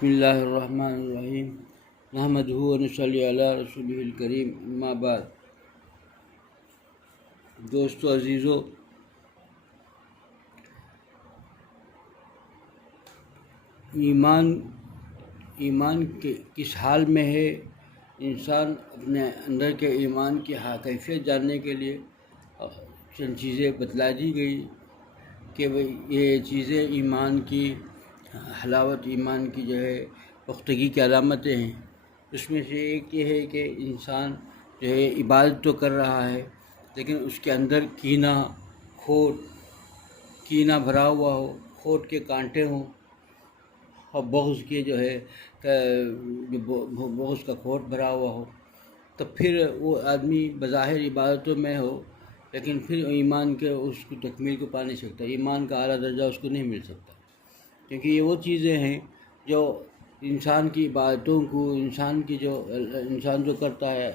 بسم اللہ الرحمن الرحیم نحمدہ و نصلی علی رسولہ الکریم اما بعد۔ دوستو عزیزو، ایمان کس حال میں ہے، انسان اپنے اندر کے ایمان کی کیفیت جاننے کے لیے چند چیزیں بتلا دی گئی کہ یہ چیزیں ایمان کی حلاوت، ایمان کی جو ہے پختگی کی علامتیں ہیں۔ اس میں سے ایک یہ ہے کہ انسان جو ہے عبادت تو کر رہا ہے لیکن اس کے اندر کینہ بھرا ہوا ہو، کھوٹ کے کانٹے ہوں اور بغض کے جو ہے بغض کا کھوٹ بھرا ہوا ہو، تو پھر وہ آدمی بظاہر عبادتوں میں ہو لیکن پھر ایمان کے اس کو تکمیل کو پا نہیں سکتا، ایمان کا اعلیٰ درجہ اس کو نہیں مل سکتا، کیونکہ یہ وہ چیزیں ہیں جو انسان کی عبادتوں کو، انسان جو کرتا ہے،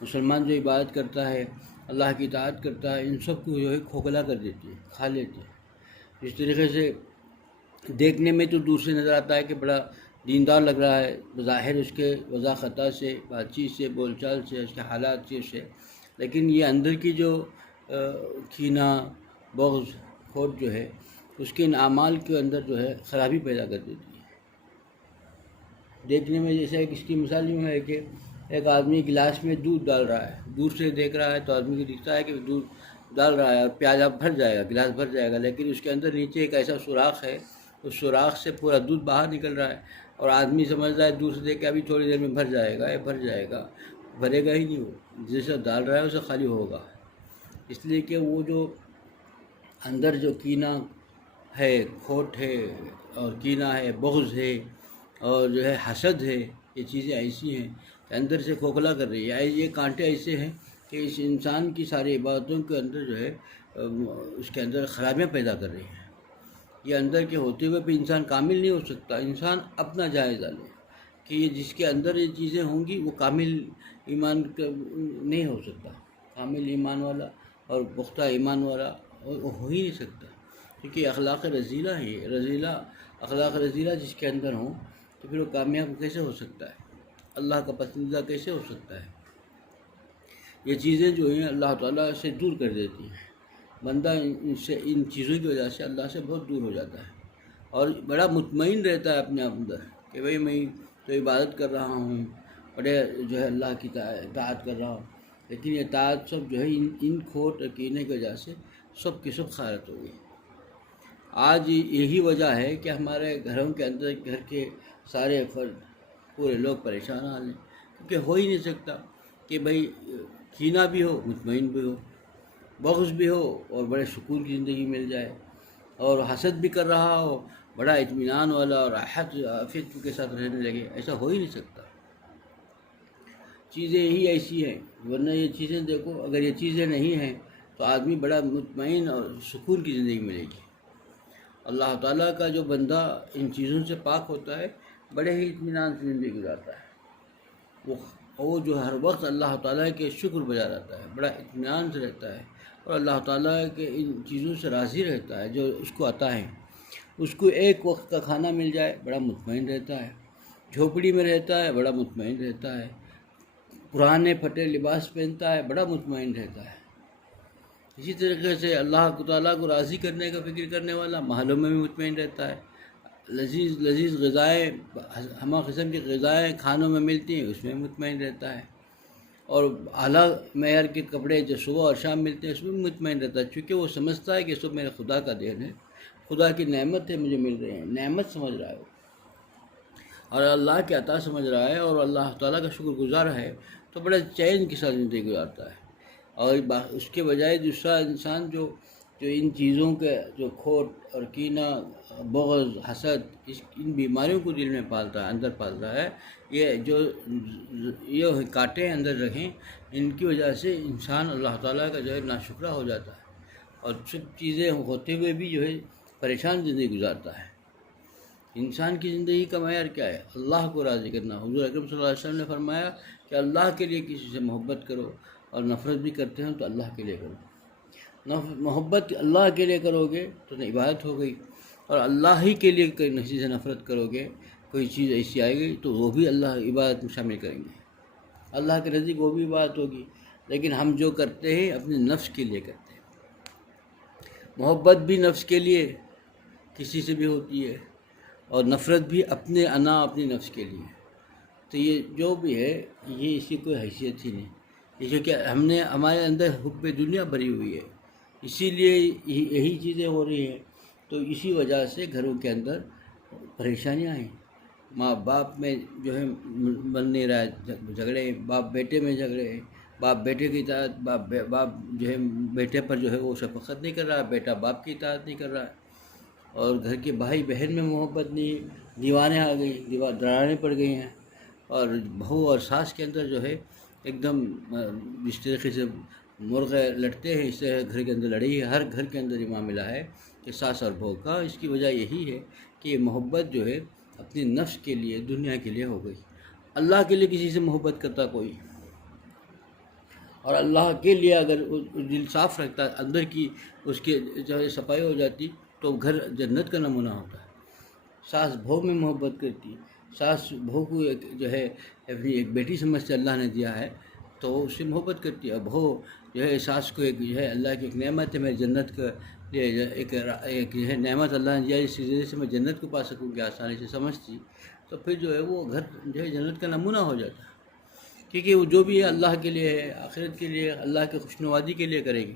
مسلمان جو عبادت کرتا ہے، اللہ کی اطاعت کرتا ہے، ان سب کو جو ہے کھوکھلا کر دیتی ہے، کھا لیتی ہے۔ اس طریقے سے دیکھنے میں تو دور سے نظر آتا ہے کہ بڑا دیندار لگ رہا ہے، بظاہر اس کے وضاحت سے، بات چیت سے، بول چال سے، اس کے حالات سے، لیکن یہ اندر کی جو کینہ، بغض، کھوٹ جو ہے اس کے ان اعمال کے اندر جو ہے خرابی پیدا کر دیتی ہے۔ دیکھنے میں جیسے اس کی مثال یوں ہے کہ ایک آدمی گلاس میں دودھ ڈال رہا ہے، دور سے دیکھ رہا ہے تو آدمی کو دکھتا ہے کہ دودھ ڈال رہا ہے اور پیالہ بھر جائے گا، گلاس بھر جائے گا، لیکن اس کے اندر نیچے ایک ایسا سوراخ ہے، اس سوراخ سے پورا دودھ باہر نکل رہا ہے اور آدمی سمجھ رہا ہے دور سے دیکھ کے ابھی تھوڑی دیر میں بھر جائے گا، بھر جائے گا، بھرے گا ہی نہیں، وہ جیسا ڈال رہا ہے اسے خالی ہوگا۔ اس لیے کہ وہ جو اندر جو کینہ ہے، کھوٹ ہے اور کینہ ہے، بغض ہے اور جو ہے حسد ہے، یہ چیزیں ایسی ہیں کہ اندر سے کھوکھلا کر رہی ہے۔ یہ کانٹے ایسے ہیں کہ اس انسان کی ساری عبادتوں کے اندر جو ہے اس کے اندر خرابیاں پیدا کر رہی ہیں۔ یہ اندر کے ہوتے ہوئے بھی انسان کامل نہیں ہو سکتا۔ انسان اپنا جائزہ لے کہ یہ جس کے اندر یہ چیزیں ہوں گی وہ کامل ایمان نہیں ہو سکتا، کامل ایمان والا اور پختہ ایمان والا وہ ہو ہی نہیں سکتا، کیونکہ اخلاق رذیلہ ہے، اخلاق رذیلہ جس کے اندر ہوں تو پھر وہ کامیاب کیسے ہو سکتا ہے، اللہ کا پسندیدہ کیسے ہو سکتا ہے۔ یہ چیزیں جو ہیں اللہ تعالیٰ سے دور کر دیتی ہیں، بندہ ان چیزوں کی وجہ سے اللہ سے بہت دور ہو جاتا ہے اور بڑا مطمئن رہتا ہے اپنے اندر کہ بھئی میں تو عبادت کر رہا ہوں، بڑے جو ہے اللہ کی اطاعت کر رہا ہوں، لیکن یہ اطاعت سب جو ہے ان کھوٹ اور کینے کی وجہ سے سب کی سب خارت ہو گئی۔ آج یہی وجہ ہے کہ ہمارے گھروں کے اندر گھر کے سارے فرد، پورے لوگ پریشان حال ہیں، کیونکہ ہو ہی نہیں سکتا کہ بھئی کینہ بھی ہو، مطمئن بھی ہو، بغض بھی ہو اور بڑے سکون کی زندگی مل جائے، اور حسد بھی کر رہا ہو، بڑا اطمینان والا اور عافیت کے ساتھ رہنے لگے، ایسا ہو ہی نہیں سکتا۔ چیزیں ہی ایسی ہیں، ورنہ یہ چیزیں دیکھو، اگر یہ چیزیں نہیں ہیں تو آدمی بڑا مطمئن اور سکون کی زندگی ملے گی۔ اللہ تعالیٰ کا جو بندہ ان چیزوں سے پاک ہوتا ہے بڑے ہی اطمینان سے زندگی گزارتا ہے، وہ جو ہر وقت اللہ تعالیٰ کے شکر بجا رہتا ہے، بڑا اطمینان سے رہتا ہے اور اللہ تعالیٰ کے ان چیزوں سے راضی رہتا ہے جو اس کو عطا ہیں۔ اس کو ایک وقت کا کھانا مل جائے بڑا مطمئن رہتا ہے، جھوپڑی میں رہتا ہے بڑا مطمئن رہتا ہے، پرانے پھٹے لباس پہنتا ہے بڑا مطمئن رہتا ہے۔ اسی طریقے سے اللہ تعالیٰ کو راضی کرنے کا فکر کرنے والا محلوں میں بھی مطمئن رہتا ہے، لذیذ غذائیں، ہمہ قسم کی غذائیں کھانوں میں ملتی ہیں اس میں مطمئن رہتا ہے، اور اعلیٰ معیار کے کپڑے جو صبح اور شام ملتے ہیں اس میں مطمئن رہتا ہے، چونکہ وہ سمجھتا ہے کہ سب میرے خدا کا دین ہے، خدا کی نعمت ہے، مجھے مل رہے ہیں، نعمت سمجھ رہا ہے اور اللہ کے عطا سمجھ رہا ہے اور اللہ تعالیٰ کا شکر گزار ہے، تو بڑے چین کے ساتھ زندگی گزارتا ہے۔ اور اس کے بجائے دوسرا انسان جو ان چیزوں کے جو کھوٹ اور کینہ، بغض، حسد، ان بیماریوں کو دل میں پالتا ہے، اندر پالتا ہے، یہ کانٹے اندر رکھیں، ان کی وجہ سے انسان اللہ تعالیٰ کا جو ہے ناشکرہ ہو جاتا ہے اور سب چیزیں ہوتے ہوئے بھی جو ہے پریشان زندگی گزارتا ہے۔ انسان کی زندگی کا معیار کیا ہے؟ اللہ کو راضی کرنا۔ حضور اکرم صلی اللہ علیہ وسلم نے فرمایا کہ اللہ کے لیے کسی سے محبت کرو اور نفرت بھی کرتے ہیں تو اللہ کے لیے کرو۔ محبت اللہ کے لیے کرو گے تو عبادت ہو گئی، اور اللہ ہی کے لیے کسی سے نفرت کرو گے، کوئی چیز ایسی آئے گی تو وہ بھی اللہ عبادت میں شامل کریں گے، اللہ کے نزدیک وہ بھی عبادت ہوگی۔ لیکن ہم جو کرتے ہیں اپنے نفس کے لیے کرتے ہیں، محبت بھی نفس کے لیے کسی سے بھی ہوتی ہے، اور نفرت بھی اپنے اپنی نفس کے لیے۔ تو یہ جو بھی ہے یہ اس کی کوئی حیثیت ہی نہیں، یہ جو کہ ہم نے ہمارے اندر حب دنیا بھری ہوئی ہے، اسی لیے یہی چیزیں ہو رہی ہیں۔ تو اسی وجہ سے گھروں کے اندر پریشانیاں ہیں، ماں باپ میں جو ہے بن نہیں رہا ہے، جھگڑے، باپ بیٹے میں جھگڑے ہیں، باپ بیٹے کی اطاعت، باپ جو ہے بیٹے پر جو ہے وہ شفقت نہیں کر رہا ہے، بیٹا باپ کی اطاعت نہیں کر رہا ہے، اور گھر کے بھائی بہن میں محبت نہیں، دیوانیں آ گئی، دراڑیں پڑ گئی ہیں، اور بہو اور ساس کے اندر جو ہے ایک دم جس طریقے سے مرغ لڑتے ہیں اس طرح گھر کے اندر لڑائی ہے۔ ہر گھر کے اندر یہ معاملہ ہے کہ ساس اور بہو کا۔ اس کی وجہ یہی ہے کہ یہ محبت جو ہے اپنی نفس کے لیے، دنیا کے لیے ہو گئی۔ اللہ کے لیے کسی سے محبت کرتا کوئی، اور اللہ کے لیے اگر دل صاف رکھتا، اندر کی اس کے جو ہے صفائی ہو جاتی، تو گھر جنت کا نمونہ ہوتا ہے۔ ساس بہو میں محبت کرتی، ساس بہو کو جو ہے اپنی ایک بیٹی سمجھتے اللہ نے دیا ہے تو وہ اس سے محبت کرتی ہے، اور بہو جو ہے ساس کو ایک جو ہے اللہ کی ایک نعمت ہے، میری جنت کا ایک جو ہے نعمت اللہ نے دیا، اس ذریعے سے میں جنت کو پا سکوں گی، آسانی سے سمجھتی، تو پھر جو ہے وہ گھر جو ہے جنت کا نمونہ ہو جاتا ہے، کیونکہ وہ جو بھی ہے اللہ کے لیے ہے، آخرت کے لیے، اللہ کے خوشنودی کے لیے کرے گی۔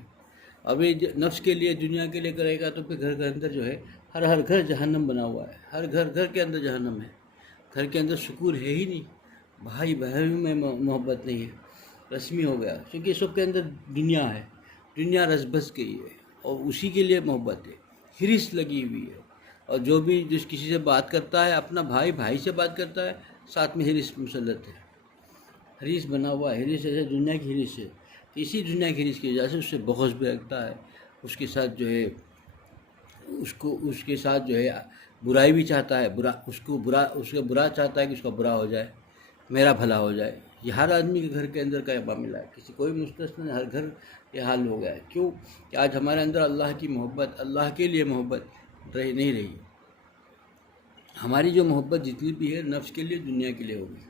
اب یہ نفس کے لیے، دنیا کے لیے کرے گا تو پھر گھر کے اندر جو ہے ہر گھر جہنم بنا ہوا ہے، ہر گھر کے اندر جہنم ہے، گھر کے اندر سکون ہے ہی نہیں، بھائی بہن میں محبت نہیں ہے، رسمی ہو گیا، کیونکہ سب کے اندر دنیا ہے، دنیا رس بس گئی ہے، اور اسی کے لیے محبت ہے، ہرس لگی ہوئی ہے، اور جو بھی جس کسی سے بات کرتا ہے، اپنا بھائی سے بات کرتا ہے، ساتھ میں ہرس مسلط ہے، ہریس بنا ہوا ہے، ہریس ایسے دنیا کی ہریس ہے، اسی دنیا کی ہریس کی وجہ سے اس سے بغض بھی رکھتا ہے، اس کے ساتھ جو ہے اس کے ساتھ جو ہے برائی بھی چاہتا ہے، اس کا برا چاہتا ہے کہ اس کا برا ہو جائے، میرا بھلا ہو جائے۔ یہ ہر آدمی کے گھر کے اندر کا یہ معاملہ ہے، کوئی مستثنی نہیں، ہر گھر یہ حال ہو گیا ہے۔ کیوں کہ آج ہمارے اندر اللہ کی محبت، اللہ کے لیے محبت نہیں رہی، ہماری جو محبت جتنی بھی ہے نفس کے لیے، دنیا کے لیے ہوگی۔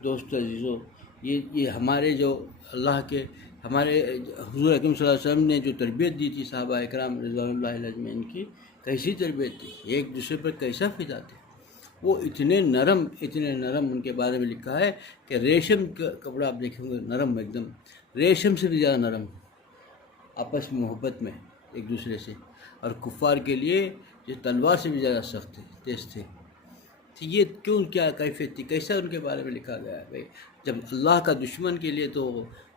دوست عزیزو، یہ ہمارے جو اللہ کے، ہمارے حضور اکرم صلی اللہ علیہ وسلم نے جو تربیت دی تھی صحابہ اکرام رضوان اللہ علیہ اجمعین کی، کیسی تربیت تھی، ایک دوسرے پر کیسا فدا تھے، وہ اتنے نرم ان کے بارے میں لکھا ہے کہ ریشم کا کپڑا آپ دیکھیں گے نرم، ایک دم ریشم سے بھی زیادہ نرم، آپس میں محبت میں ایک دوسرے سے، اور کفار کے لیے جو تلوار سے بھی زیادہ سخت تھے، تیز تھے۔ یہ کیوں، کیا کیفیت تھی، کیسا ان کے بارے میں لکھا گیا ہے بھائی؟ جب اللہ کا دشمن کے لیے تو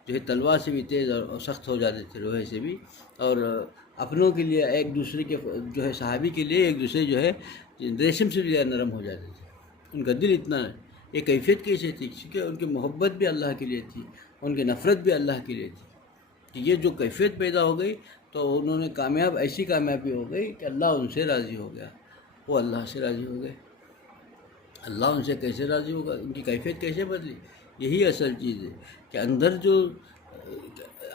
جو ہے تلوار سے بھی تیز اور سخت ہو جاتے تھے، لوہے سے بھی، اور اپنوں کے لیے ایک دوسرے کے جو ہے صحابی کے لیے ایک دوسرے جو ہے ریشم سے بھی زیادہ نرم ہو جاتے تھے، ان کا دل اتنا، یہ کیفیت کیسے تھی؟ کیونکہ ان کی محبت بھی اللہ کے لیے تھی، ان کی نفرت بھی اللہ کے لیے تھی، کہ یہ جو کیفیت پیدا ہو گئی تو انہوں نے ایسی کامیابی ہو گئی کہ اللہ ان سے راضی ہو گیا، وہ اللہ سے راضی ہو گئے۔ اللہ ان سے کیسے راضی ہوگا، ان کی کیفیت کیسے بدلی؟ یہی اصل چیز ہے کہ اندر جو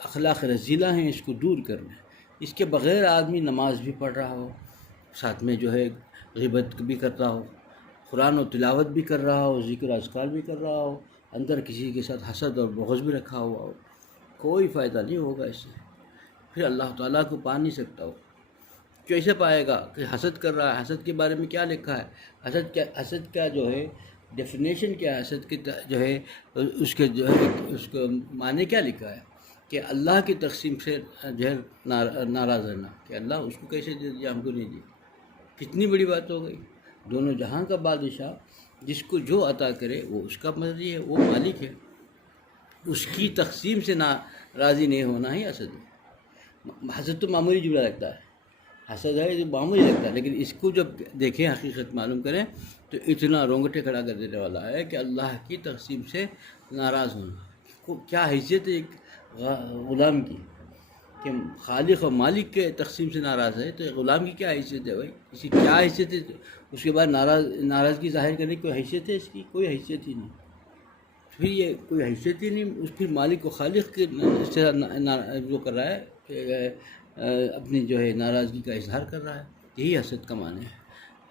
اخلاق رذیلہ ہیں اس کو دور کرنا ہے۔ اس کے بغیر آدمی نماز بھی پڑھ رہا ہو، ساتھ میں جو ہے غیبت بھی کرتا ہو، قرآن و تلاوت بھی کر رہا ہو، ذکر و اذکار بھی کر رہا ہو، اندر کسی کے ساتھ حسد اور بغض بھی رکھا ہوا ہو، کوئی فائدہ نہیں ہوگا اس سے، پھر اللہ تعالیٰ کو پا نہیں سکتا ہو۔ کیسے پائے گا کہ حسد کر رہا ہے؟ حسد کے بارے میں کیا لکھا ہے؟ حسد کا جو ہے ڈیفینیشن کیا ہے؟ حسد کے جو ہے اس کو معنی کیا لکھا ہے؟ کہ اللہ کی تقسیم سے جو ہے ناراض رہنا، کہ اللہ اس کو کیسے دے دیا، ہم کو نہیں دیا۔ کتنی بڑی بات ہو گئی، دونوں جہاں کا بادشاہ جس کو جو عطا کرے وہ اس کا مرضی ہے، وہ مالک ہے، اس کی تقسیم سے راضی نہیں ہونا ہی حسد ہے۔ حسد تو معمولی جملہ لگتا ہے، حسد ہے جو معمولی لگتا ہے، لیکن اس کو جب دیکھیں، حقیقت معلوم کریں تو اتنا رونگٹے کھڑا کر دینے والا ہے کہ اللہ کی تقسیم سے ناراض ہونا، کیا حیثیت ہے ایک غلام کی، کہ خالق و مالک کے تقسیم سے ناراض ہے، تو غلام کی کیا حیثیت ہے بھائی؟ اس کی کیا حیثیت ہے؟ اس کے بعد ناراضگی ظاہر کرنے کی کوئی حیثیت ہے؟ اس کی کوئی حیثیت ہی نہیں، پھر یہ کوئی حیثیت ہی نہیں، اس پھر مالک و خالق کے سے جو کر رہا ہے کہ اپنی جو ہے ناراضگی کا اظہار کر رہا ہے، یہی حسد کا معنی ہے۔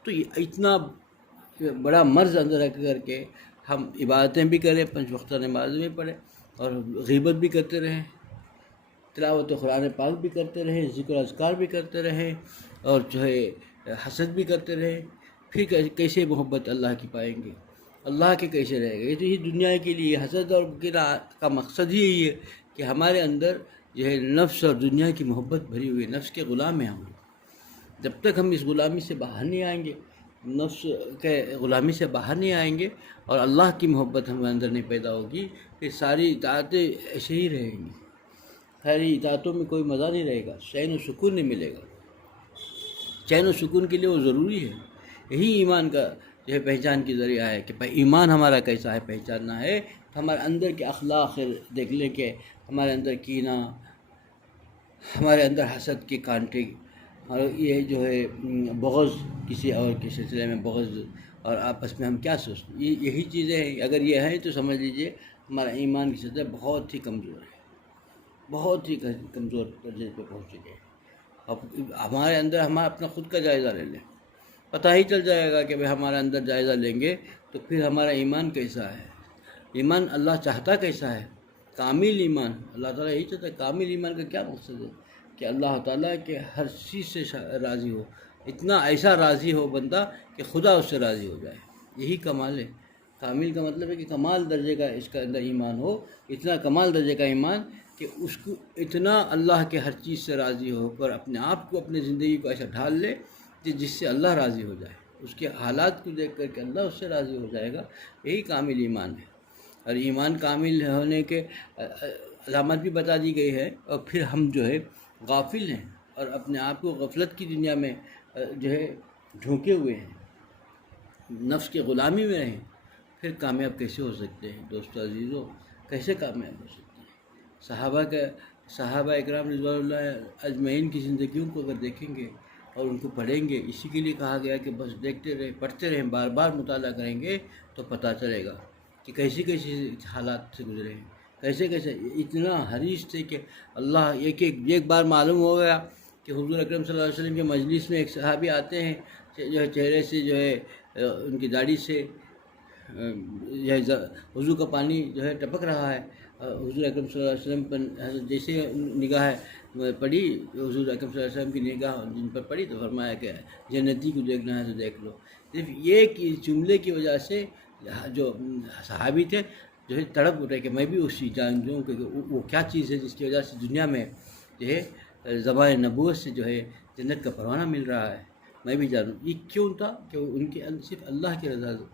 تو یہ اتنا بڑا مرض اندر رکھ کر کے ہم عبادتیں بھی کریں، 5 وقتہ نماز بھی پڑھیں، اور غیبت بھی کرتے رہیں، تلاوت قرآن پاک بھی کرتے رہیں، ذکر و اذکار بھی کرتے رہیں، اور جو ہے حسد بھی کرتے رہیں، پھر کیسے محبت اللہ کی پائیں گے؟ اللہ کے کیسے رہے گا؟ یہ تو یہ دنیا کے لیے حسد اور کا مقصد ہی یہی ہے کہ ہمارے اندر جو ہے نفس اور دنیا کی محبت بھری ہوئی ہے، نفس کے غلام ہیں ہم لوگ۔ جب تک ہم اس غلامی سے باہر نہیں آئیں گے، نفس کے غلامی سے باہر نہیں آئیں گے، اور اللہ کی محبت ہمارے اندر نہیں پیدا ہوگی، پھر ساری اطاعتیں ایسے ہی رہیں گی، ساری اطاعتوں میں کوئی مزہ نہیں رہے گا، چین و سکون نہیں ملے گا۔ چین و سکون کے لیے وہ ضروری ہے، یہی ایمان کا جو ہے پہچان کی ذریعہ ہے کہ ایمان ہمارا کیسا ہے پہچاننا ہے۔ ہمارے اندر کے اخلاق دیکھ لیں کہ ہمارے اندر کینہ، ہمارے اندر حسد کے کانٹے، اور یہ جو ہے بغض، کسی اور کے سلسلے میں بغض، اور آپس میں ہم کیا سوچتے ہیں، یہی چیزیں ہیں۔ اگر یہ ہیں تو سمجھ لیجئے ہمارا ایمان کی سطح بہت ہی کمزور ہے، بہت ہی کمزور درجے پہ پہنچ چکے ہیں۔ اب ہمارے اندر ہمارا اپنا خود کا جائزہ لے لیں، پتہ ہی چل جائے گا کہ بھئی ہمارے اندر جائزہ لیں گے تو پھر ہمارا ایمان کیسا ہے، ایمان اللہ چاہتا کیسا ہے، کامل ایمان۔ اللہ تعالیٰ یہی چاہتا ہے، کامل ایمان کا کیا مقصد ہے کہ اللہ تعالیٰ کے ہر چیز سے راضی ہو، اتنا ایسا راضی ہو بندہ کہ خدا اس سے راضی ہو جائے، یہی کمال ہے۔ کامل کا مطلب ہے کہ کمال درجے کا اس کا اندر ایمان ہو، اتنا کمال درجے کا ایمان کہ اس کو اتنا اللہ کے ہر چیز سے راضی ہو کر اپنے آپ کو، اپنی زندگی کو ایسا ڈھال لے کہ جس سے اللہ راضی ہو جائے، اس کے حالات کو دیکھ کر کے اللہ اس سے راضی ہو جائے گا، یہی کامل ایمان ہے۔ اور ایمان کامل ہونے کے علامت بھی بتا دی گئی ہے، اور پھر ہم جو ہے غافل ہیں اور اپنے آپ کو غفلت کی دنیا میں جو ہے ڈھونکے ہوئے ہیں، نفس کے غلامی میں ہیں، پھر کامیاب کیسے ہو سکتے ہیں؟ دوستو عزیزو، کیسے کامیاب ہو سکتے ہیں؟ صحابہ اکرام رضوان اللہ اجمعین کی زندگیوں کو اگر دیکھیں گے اور ان کو پڑھیں گے، اسی کے لیے کہا گیا کہ بس دیکھتے رہیں، پڑھتے رہیں، بار بار مطالعہ کریں گے تو پتہ چلے گا کہ کیسی کیسی حالات سے گزرے ہیں، کیسے اتنا حریص تھے کہ اللہ ایک بار معلوم ہو گیا کہ حضور اکرم صلی اللہ علیہ وسلم کے مجلس میں ایک صحابی آتے ہیں، جو ہے چہرے سے جو ہے ان کی داڑھی سے وضو کا پانی جو ہے ٹپک رہا ہے، حضور اکرم صلی اللہ علیہ وسلم پر جیسے نگاہ پڑی، حضور اکرم صلی اللہ علیہ وسلم کی نگاہ جن پر پڑی تو فرمایا کہ جنتی کو دیکھنا ہے تو دیکھ لو۔ صرف یہ جملے کی وجہ سے جو صحابی تھے جو ہے تڑپ اٹھے کہ میں بھی اسی جان جوں کہ وہ کیا چیز ہے جس کی وجہ سے دنیا میں جو ہے زبان نبوت سے جو ہے جنت کا پروانہ مل رہا ہے، میں بھی جانوں۔ یہ کیوں تھا کہ ان کے صرف اللہ کی رضا تھی۔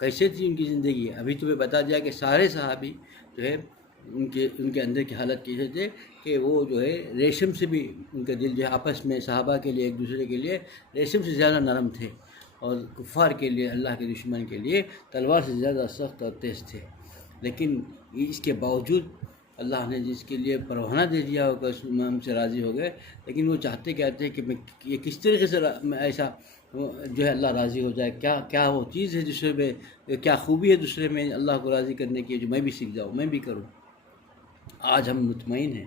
کیسے تھی ان کی زندگی؟ ابھی تمہیں بتا دیا کہ سارے صحابی جو ہے ان کے اندر کی حالت کیسے تھے کہ وہ جو ہے ریشم سے بھی ان کا دل جو ہے آپس میں صحابہ کے لیے ایک دوسرے کے لیے ریشم سے زیادہ نرم تھے، اور کفار کے لیے، اللہ کے دشمن کے لیے تلوار سے زیادہ سخت اور تیز تھے۔ لیکن اس کے باوجود اللہ نے جس کے لیے پروانہ دے دیا ہوگا اس میں ہم سے راضی ہو گئے، لیکن وہ چاہتے کہتے ہیں کہ میں یہ کس طریقے سے ایسا جو ہے اللہ راضی ہو جائے، کیا وہ چیز ہے دوسرے میں، کیا خوبی ہے دوسرے میں اللہ کو راضی کرنے کی جو میں بھی سیکھ جاؤں، میں بھی کروں۔ آج ہم مطمئن ہیں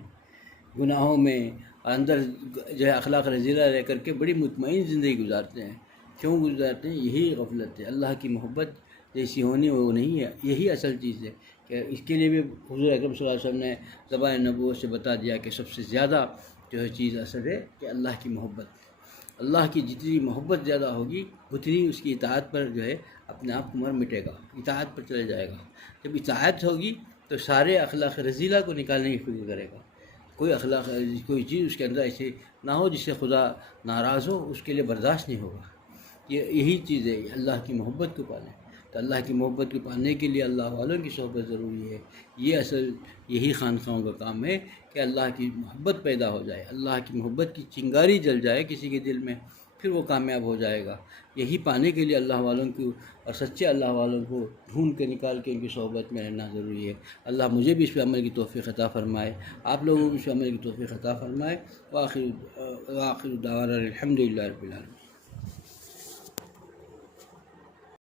گناہوں میں، اندر جو ہے اخلاق رذیلہ رہ کر کے بڑی مطمئن زندگی گزارتے ہیں۔ کیوں گزارتے ہیں؟ یہی غفلت ہے، اللہ کی محبت جیسی ہونی وہ نہیں ہے، یہی اصل چیز ہے کہ اس کے لیے بھی حضور اکرم صلی اللہ علیہ وسلم نے زبان نبوت سے بتا دیا کہ سب سے زیادہ جو ہے چیز اصل ہے کہ اللہ کی محبت۔ اللہ کی جتنی محبت زیادہ ہوگی اتنی اس کی اطاعت پر جو ہے اپنے آپ کو مر مٹے گا، اطاعت پر چلے جائے گا۔ جب اطاعت ہوگی تو سارے اخلاق رذیلہ کو نکالنے کی فکر کرے گا، کوئی چیز اس کے اندر ایسی نہ ہو جس سے خدا ناراض ہو، اس کے لیے برداشت نہیں ہوگا۔ یہی چیز ہے اللہ کی محبت کو پالیں۔ تو اللہ کی محبت کو پانے کے لیے اللہ والوں کی صحبت ضروری ہے۔ یہی خانقاہوں کا کام ہے کہ اللہ کی محبت پیدا ہو جائے، اللہ کی محبت کی چنگاری جل جائے کسی کے دل میں، پھر وہ کامیاب ہو جائے گا۔ یہی پانے کے لیے اللہ والوں کو اور سچے اللہ والوں کو ڈھونڈ کے نکال کے ان کی صحبت میں رہنا ضروری ہے۔ اللہ مجھے بھی اس پہ عمل کی توفیق عطا فرمائے، آپ لوگوں کو بھی اس پہ عمل کی توفیق عطا فرمائے۔ وآخر دعوانا الحمدللہ رب العالمین۔